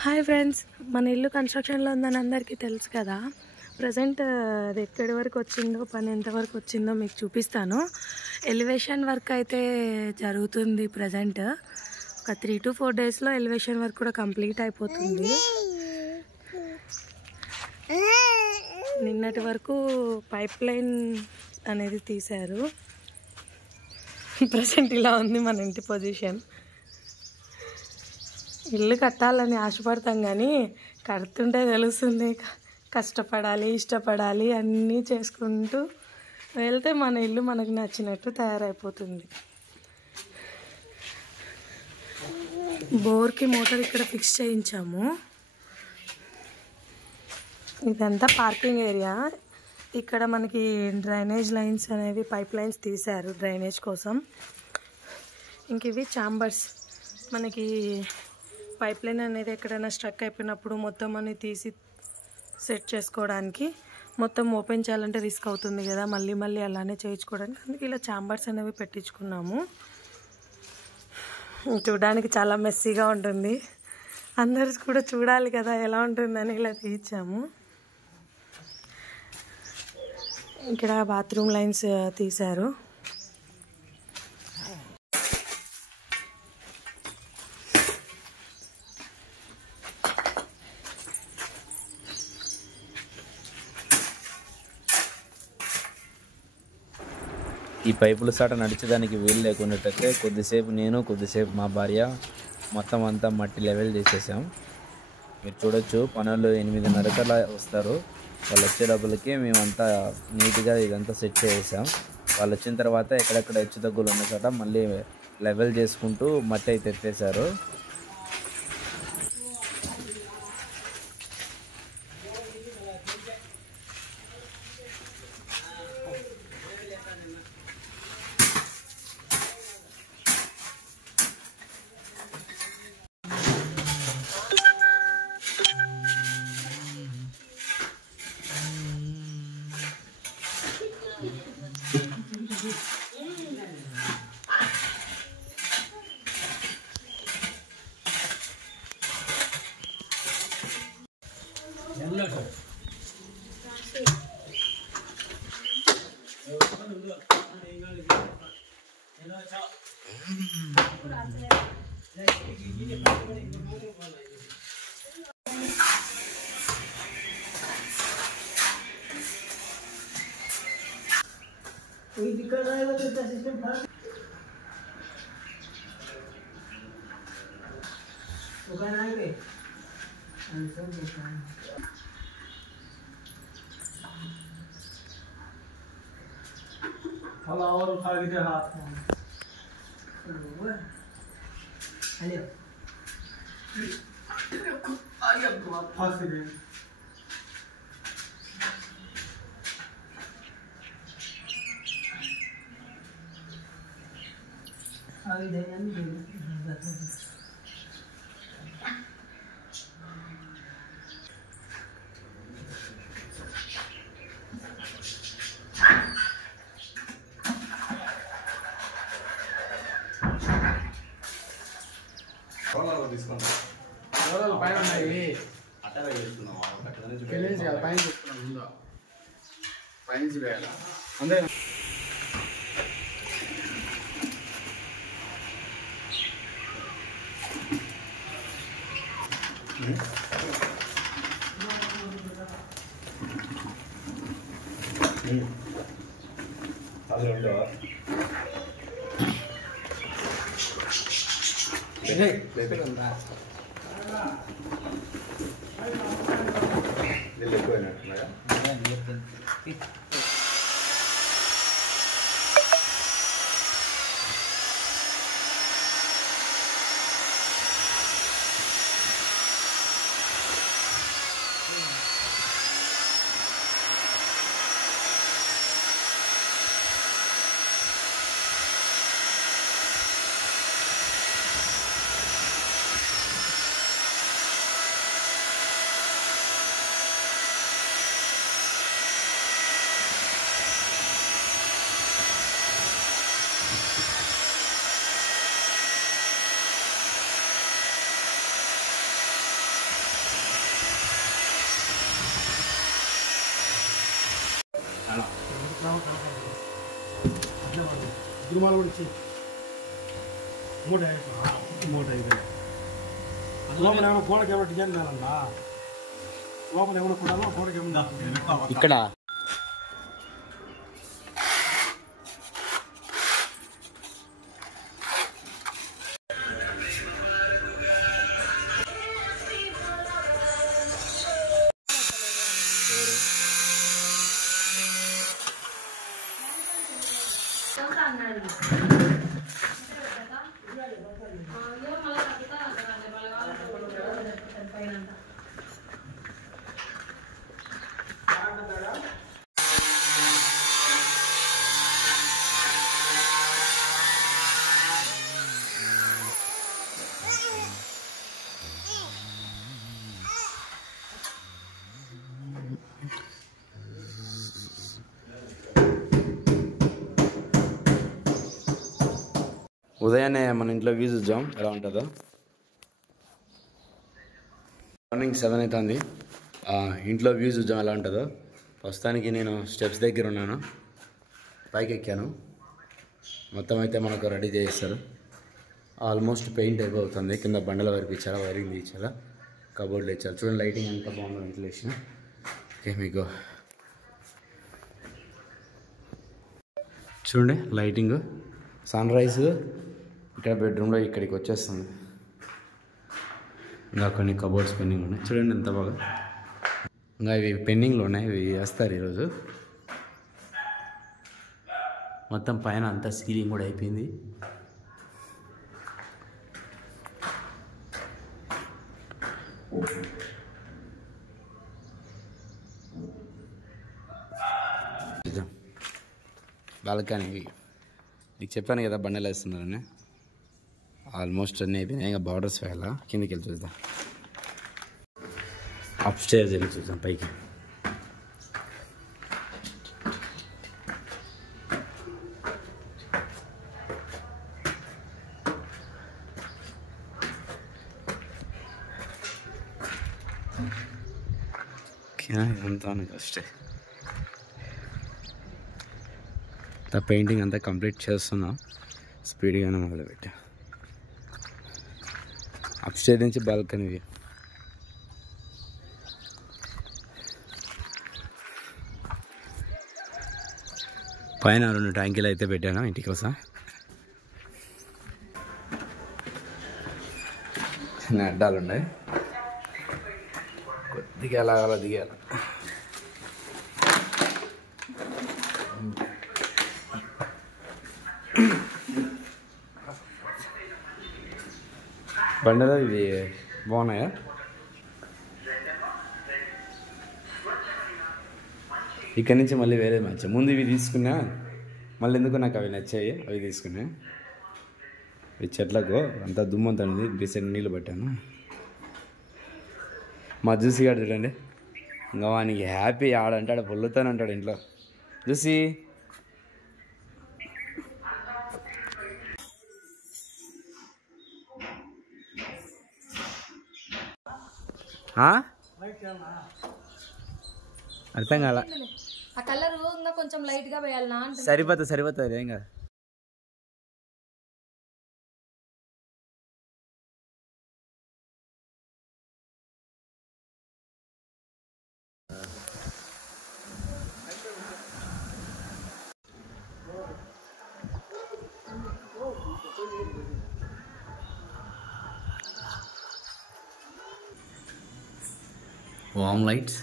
Hi friends, మన ఇల్లు కన్స్ట్రక్షన్లో ఉందని అందరికీ తెలుసు కదా. ప్రజెంట్ అది ఎక్కడి వరకు వచ్చిందో, పని ఎంతవరకు వచ్చిందో మీకు చూపిస్తాను. ఎలివేషన్ వర్క్ అయితే జరుగుతుంది. ప్రజెంట్ ఒక 3 to 4 డేస్లో ఎలివేషన్ వర్క్ కూడా కంప్లీట్ అయిపోతుంది. నిన్నటి వరకు పైప్ లైన్ అనేది తీశారు. ప్రజెంట్ ఇలా ఉంది మన ఇంటి పొజిషన్. ఇల్లు కట్టాలని ఆశపడతాం కానీ కడుతుంటే తెలుస్తుంది కష్టపడాలి, ఇష్టపడాలి, అన్నీ చేసుకుంటూ వెళ్తే మన ఇల్లు మనకు నచ్చినట్టు తయారైపోతుంది. బోర్కి మోటార్ ఇక్కడ ఫిక్స్ చేయించాము. ఇదంతా పార్కింగ్ ఏరియా. ఇక్కడ మనకి డ్రైనేజ్ లైన్స్ అనేవి పైప్ లైన్స్ తీశారు డ్రైనేజ్ కోసం. ఇంక ఇవి ఛాంబర్స్. మనకి పైప్ లైన్ అనేది ఎక్కడైనా స్ట్రక్ అయిపోయినప్పుడు మొత్తం అని తీసి సెట్ చేసుకోవడానికి, మొత్తం ఓపెన్ చేయాలంటే రిస్క్ అవుతుంది కదా, మళ్ళీ మళ్ళీ అలానే చేయించుకోవడానికి, అందుకే ఇలా ఛాంబర్స్ అనేవి పెట్టించుకున్నాము. చూడడానికి చాలా మెస్సీగా ఉంటుంది. అందరూ కూడా చూడాలి కదా ఎలా ఉంటుందని ఇలా తీయించాము. ఇక్కడ బాత్రూమ్ లైన్స్ తీశారు. ఈ పైపుల సాట నడిచేదానికి వీలు లేకున్నట్టయితే కొద్దిసేపు నేను, కొద్దిసేపు మా భార్య మొత్తం అంతా మట్టి లెవెల్ చేసేసాం. మీరు చూడొచ్చు, పనులు 8:30 వస్తారు. వాళ్ళు వచ్చేటప్పటికి మేమంతా నీట్గా ఇదంతా సెట్ చేసాం. వాళ్ళు వచ్చిన తర్వాత ఎక్కడెక్కడ హెచ్చు తగ్గులు ఉన్న చోట మళ్ళీ లెవెల్ చేసుకుంటూ మట్టి అయితే ఎత్తేసారు. हवा और उठा के हाथ में हेलो आई अब तो फंस गए आई दे పైన ఉన్నాయి పైన చూస్తున్నాం పైన వేయాలా అంతే. అది రెండో ఎక్కువైనట్టున్నాయా? తిరుమల కూడా ఇచ్చి మూట అయిపోయింది లోపల ఏమైనా గోడకి ఏమైనా డిజైన్ కావాలన్నా లోపల ఏమైనా కూడా గోడకి ఏమన్నా ఇక్కడ ఉదయాన్నే మన ఇంట్లో వ్యూ చూద్దాం ఎలా ఉంటుందో. మార్నింగ్ 7 అవుతుంది. ఇంట్లో వ్యూ చూద్దాం ఎలా ఉంటుందో. ప్రస్తుతానికి నేను స్టెప్స్ దగ్గర ఉన్నాను, పైకి ఎక్కాను. మొత్తం అయితే మనకు రెడీ చేస్తారు. ఆల్మోస్ట్ పెయింట్ అయిపోతుంది. కింద బండల వరకు ఇచ్చారా, వైరింగ్ ఇచ్చారా, కబోర్డ్లు ఇచ్చారు. చూడండి లైటింగ్ ఎంత బాగుందో, వెంటిలేషన్. ఓకే, మీకు చూడండి లైటింగ్, సన్ రైజ్ ఇక్కడ బెడ్రూమ్లో ఇక్కడికి వచ్చేస్తుంది. ఇంకా కొన్ని కబోర్డ్స్ పెండింగ్ ఉన్నాయి. చూడండి ఎంత బాగా. ఇంకా ఇవి పెండింగ్లో ఉన్నాయి, ఇవి వేస్తారు ఈరోజు. మొత్తం పైన అంతా సీలింగ్ కూడా అయిపోయింది. బాల్కనీ నీకు చెప్పాను కదా బండలు వేస్తున్నారని. ఆల్మోస్ట్ అన్నీ అయిపోయినాయి. ఇంకా బార్డర్స్ వేయాలా. కిందకి వెళ్ళి చూద్దాం, అప్ స్టేర్స్ వెళ్ళి చూద్దాం పైకి. ఇదంతా ఫస్ట్ పెయింటింగ్ అంతా కంప్లీట్ చేస్తున్నా. స్పీడ్గానే మొదలుపెట్టా. అప్ స్టేర్ నుంచి బాల్కనీ వ్యూ. పైన 2 ట్యాంకీలు అయితే పెట్టాను ఇంటి కోసం. చిన్న అడ్డాలు ఉన్నాయి, కొద్దిగా అలా దిగాల. బండలో ఇవి బాగున్నాయా? ఇక్కడి నుంచి మళ్ళీ వేరే నచ్చాయి. ముందు ఇవి తీసుకున్నా, మళ్ళీ ఎందుకు నాకు అవి నచ్చాయి, అవి తీసుకున్నా. ఇవి చెట్లకు అంతా దుమ్మంతా ఉంది, రీసెంట్ నీళ్ళు పట్టాను. మా జూసీ గారు చూడండి, ఇంకా వానికి హ్యాపీ. ఆడంటాడు పొల్లుతానంటాడు ఇంట్లో. జూసీ అర్థం కాల. ఆ కలర్ ఇంకా కొంచెం లైట్ గా వేయాలనా? సరిపోతుంది ఏం కాదు. వామ్ లైట్స్